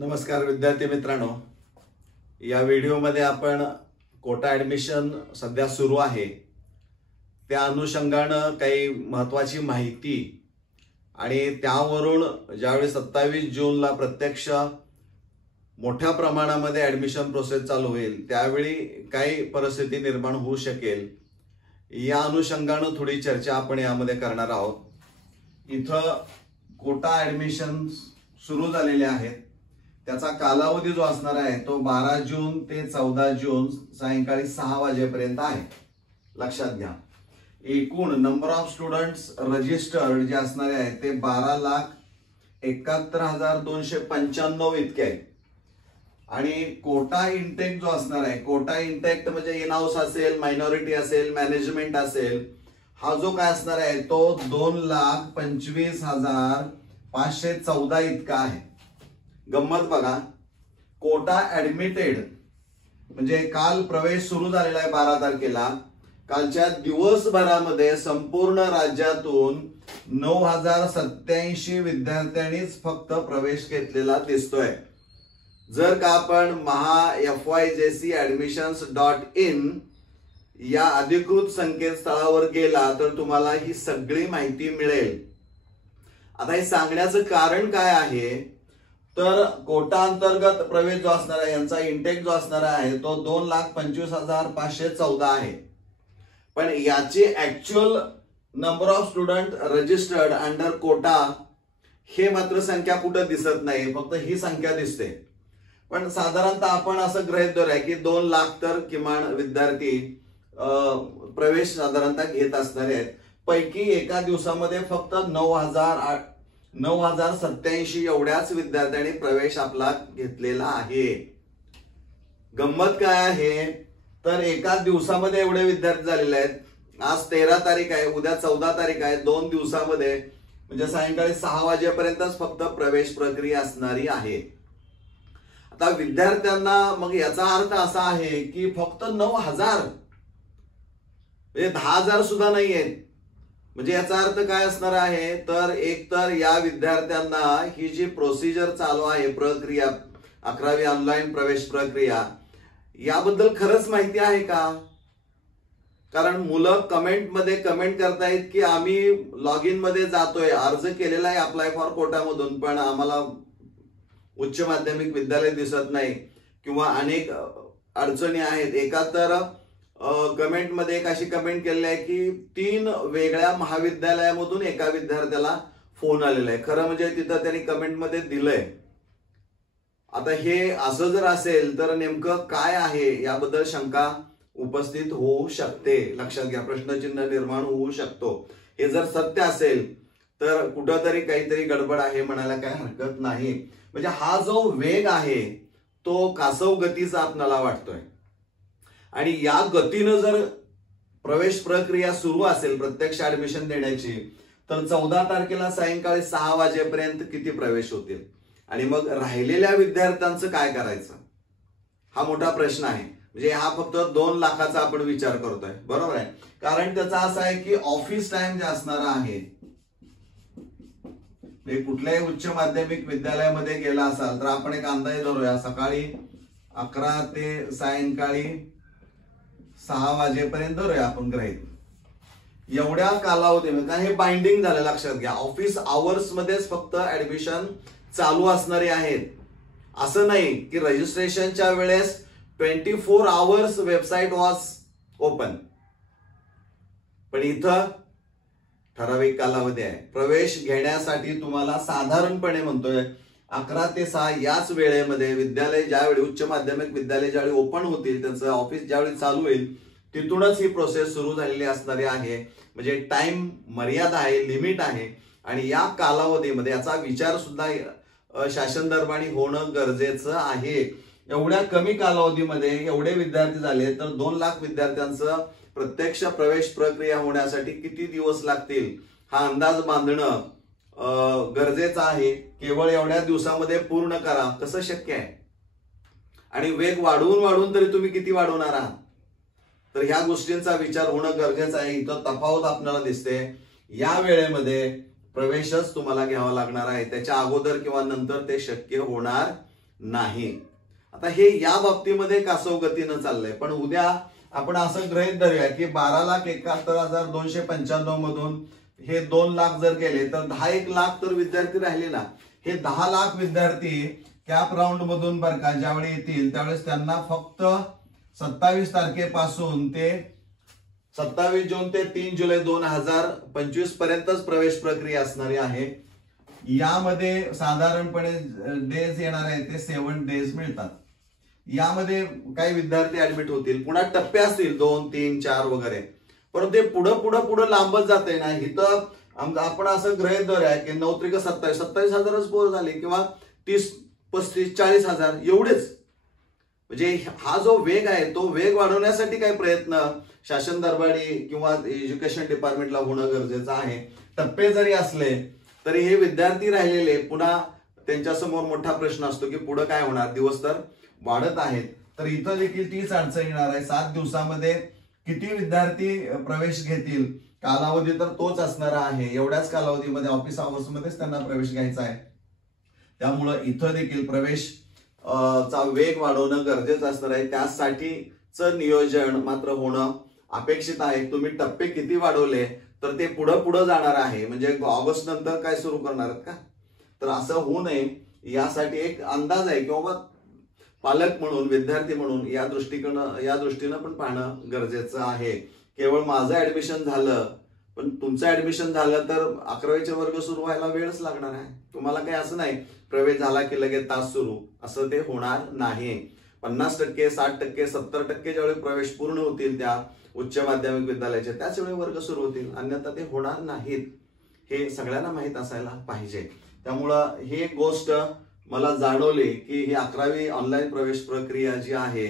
नमस्कार विद्यार्थी मित्रांनो, या व्हिडिओमध्ये आपण कोटा ऍडमिशन सध्या सुरू आहे त्या अनुषंगाने काही महत्त्वाची माहिती आणि त्यावरून ज्यावेळी 27 जूनला प्रत्यक्ष मोठ्या प्रमाणामध्ये ऍडमिशन प्रोसेस चालू होईल त्यावेळी काही परिस्थिती निर्माण होऊ शकेल या अनुषंगाने थोडी चर्चा आपण यामध्ये करणार आहोत। इथं कोटा ऍडमिशन सुरू झालेले आहेत, त्याचा कालावधी जो असणार आहे तो 12 जून ते 14 जून सायंकाळी 6 वाजेपर्यंत आहे। लक्षात घ्या, एकूण नंबर ऑफ स्टुडंट्स रजिस्टर्ड जे असणारे आहेत ते 12,71,295 इतके आहेत। आणि कोटा इंटेक जो असणार आहे, कोटा इंटेक म्हणजे इन हाऊस असेल, मायनॉरिटी असेल, मॅनेजमेंट असेल, हा जो काय असणार आहे तो 2,25,514 इतका आहे। गंमत बघा, कोटा ऍडमिटेड म्हणजे काल प्रवेश सुरू झालेला आहे 12 तारखेला, कालच्या दिवसभरामध्ये संपूर्ण राज्यातून 9,087 विद्यार्थ्यांनीच फक्त प्रवेश घेतलेला दिसतोय। जर का आपण FYJCadmissions.in या अधिकृत संकेतस्थळावर गेला तर तुम्हाला ही सगळी माहिती मिळेल। आता हे सांगण्याचं कारण काय आहे तर कोटा अंतर्गत प्रवेश जो असणार आहे यांचा इंटेक जो असणार आहे तो 2,25,514 आहे, पण याची actual number of student registered under quota हे मात्र संख्या कुठे दिसत नाही, फक्त ही संख्या दिसते। पण साधारणतः आपण असं गृहीत धरूया की 2 लाख तर किमान विद्यार्थी प्रवेश साधारणतः घेत असणारे आहेत। पैकी एका दिवसामध्ये फक्त 9,087 एवढ्याच विद्यार्थ्यांनी प्रवेश आपला घेतलेला आहे। गंमत काय आहे तर एका दिवसामध्ये एवढे विद्यार्थी झालेले आहेत। आज 13 तारीख आहे, उद्या 14 तारीख आहे, 2 दिवसामध्ये म्हणजे सायंकाळी 6 वाजेपर्यंतच फक्त प्रवेश प्रक्रिया असणारी आहे। आता विद्यार्थ्यांना मग याचा अर्थ असा आहे की फक्त 9,000 म्हणजे 10,000 सुद्धा नाहीये। म्हणजे याचा अर्थ काय असणार आहे तर एक तर या विद्यार्थ्यांना ही जी प्रोसिजर चालू आहे, प्रक्रिया 11वी ऑनलाईन प्रवेश प्रक्रिया, याबद्दल खरंच माहिती आहे का? कारण मुलं कमेंट मध्ये कमेंट करतायत की आम्ही लॉग इन मध्ये जातोय, अर्ज केलेला आहे अप्लाय फॉर कोटा मधून, पण आम्हाला उच्च माध्यमिक विद्यालय दिसत नाही किंवा अनेक अडचणी आहेत। एका तर कमेंट मध्ये एक अशी कमेंट केलेली आहे की 3 वेगळ्या महाविद्यालयामधून एका विद्यार्थ्याला फोन आलेला आहे। खरं म्हणजे तिथं त्यांनी कमेंट मध्ये दिलंय। आता हे असं जर असेल तर नेमकं काय आहे याबद्दल शंका उपस्थित होऊ शकते। लक्षात घ्या, प्रश्नचिन्ह निर्माण होऊ शकतो। हे जर सत्य असेल तर कुठंतरी काहीतरी गडबड आहे म्हणायला काय हरकत नाही। म्हणजे हा जो वेग आहे तो कासव गतीचा आपल्याला वाटतोय आणि या गतीनं जर प्रवेश प्रक्रिया सुरू असेल प्रत्यक्ष ऍडमिशन देण्याची तर 14 तारखेला सायंकाळी 6 वाजेपर्यंत किती प्रवेश होतील आणि मग राहिलेल्या विद्यार्थ्यांचं काय करायचं हा मोठा प्रश्न आहे। म्हणजे हा फक्त 2 लाखाचा आपण विचार करतोय, बरोबर आहे। कारण त्याचा असं आहे की ऑफिस टाइम जे असणार आहे, कुठल्याही उच्च माध्यमिक विद्यालयामध्ये गेला असाल तर आपण एक अंदाज धरूया, सकाळी 11 ते सायंकाळी 6 वाजेपर्यंत धरूया आपण गृहीत, एवढ्या कालावधीमध्ये हे बाइंडिंग झालं। लक्षात घ्या, ऑफिस आवर्स मध्येच फक्त ऍडमिशन चालू असणारे आहेत। असं नाही की रजिस्ट्रेशनच्या वेळेस 24 आवर्स वेबसाईट वॉज ओपन, पण इथं ठराविक कालावधी आहे। प्रवेश घेण्यासाठी तुम्हाला साधारणपणे म्हणतोय 11 ते 6 याच वेळेमध्ये विद्यालय ज्यावेळी उच्च माध्यमिक विद्यालय ज्यावेळी ओपन होतील, त्यांचं ऑफिस ज्यावेळी चालू होईल तिथूनच ही प्रोसेस सुरू झालेली असणारी आहे। म्हणजे टाइम मर्यादा आहे, लिमिट आहे आणि या कालावधीमध्ये याचा विचार सुद्धा शासन दरबारी होणं गरजेचं आहे। एवढ्या कमी कालावधीमध्ये एवढे विद्यार्थी झाले तर 2 लाख विद्यार्थ्यांचं प्रत्यक्ष प्रवेश प्रक्रिया होण्यासाठी किती दिवस लागतील हा अंदाज बांधणं गरजेचं आहे। केवळ एवढ्या दिवसामध्ये पूर्ण करा कसं शक्य आहे आणि वेग वाढवून तरी तुम्ही किती वाढवणार आहात, तर ह्या गोष्टींचा विचार होणं गरजेचं आहे। इथं तफावत आपल्याला दिसते, या वेळेमध्ये प्रवेशच तुम्हाला घ्यावा लागणार आहे, त्याच्या अगोदर किंवा नंतर ते शक्य होणार नाही. आता हे या बाबतीमध्ये कासव गतीनं चाललंय, पण उद्या आपण असं गृहीत धरूया की 12,71,295 मधून हे 2 लाख जर गेले तर 10 लाख तर विद्यार्थी राहिले ना. हे 10 लाख विद्यार्थी कॅप राऊंड मधून बरं का ज्यावेळी येतील त्यावेळेस त्यांना फक्त 27 तारखेपासून ते 27 जून ते 3 जुलै 2025 पर्यंतच प्रवेश प्रक्रिया असणारी आहे. यामध्ये साधारणपणे डेज येणार आहे ते 7 डेज मिळतात. यामध्ये काही विद्यार्थी ऍडमिट होतील, पुन्हा टप्पे असतील 2, 3, 4 वगैरे, परंतु ते पुढं लांबच जाते ना. इथं आपण असं गृहीत धरूया की 9 त्रिक 27,000च पोर झाले किंवा 30, 35, 40,000 एवढेच. म्हणजे हा जो वेग आहे तो वेग वाढवण्यासाठी काही प्रयत्न शासन दरबारी किंवा एज्युकेशन डिपार्टमेंटला होणं गरजेचं आहे. टप्पे जरी असले तरी हे विद्यार्थी राहिलेले पुन्हा त्यांच्यासमोर मोठा प्रश्न असतो की पुढे काय होणार. दिवस तर वाढत आहेत, तर इथं देखील तीच अडचण येणार आहे. 7 दिवसामध्ये किती विद्यार्थी प्रवेश घेतील, कालावधी तर तोच असणार आहे. एवढ्याच कालावधीमध्ये ऑफिस आवर्स मध्येच त्यांना प्रवेश घ्यायचा आहे. त्यामुळं इथं देखील प्रवेश चा वेग वाढवणं गरजेचं असणार आहे. त्यासाठीच नियोजन मात्र होणं अपेक्षित आहे. तुम्ही टप्पे किती वाढवले तर ते पुढं जाणार आहे. म्हणजे ऑगस्ट नंतर काय सुरू करणार का, तर असं होऊ नये यासाठी एक अंदाज आहे किंवा पालक म्हणून विद्यार्थी म्हणून या दृष्टीनं पण पाहणं गरजेचं आहे. केवळ माझं ऍडमिशन झालं पण तुमचं ऍडमिशन झालं तर 11वीचे वर्ग सुरू व्हायला वेळच लागणार आहे. तुम्हाला काही असं नाही प्रवेश झाला की लगेच तास सुरू, असं ते होणार नाही. 50%, 60%, 70% ज्यावेळी प्रवेश पूर्ण होतील त्या उच्च माध्यमिक विद्यालयाचे त्याच वेळी वर्ग सुरू होतील, अन्यथा ते होणार नाहीत. हे सगळ्यांना माहित असायला पाहिजे. त्यामुळं ही एक गोष्ट मला जाणवली की ही 11वी ऑनलाईन प्रवेश प्रक्रिया जी आहे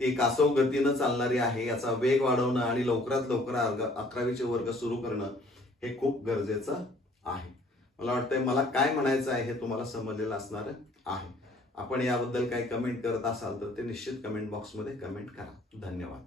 ती कासव गतीनं चालणारी आहे. याचा वेग वाढवणं आणि लवकरात लवकर 11वीचे वर्ग सुरू करणं हे खूप गरजेचं आहे. मला वाटतंय मला काय म्हणायचं आहे हे तुम्हाला समजलेलं असणार आहे. आपण याबद्दल काही कमेंट करत असाल तर ते निश्चित कमेंट बॉक्समध्ये कमेंट करा. धन्यवाद.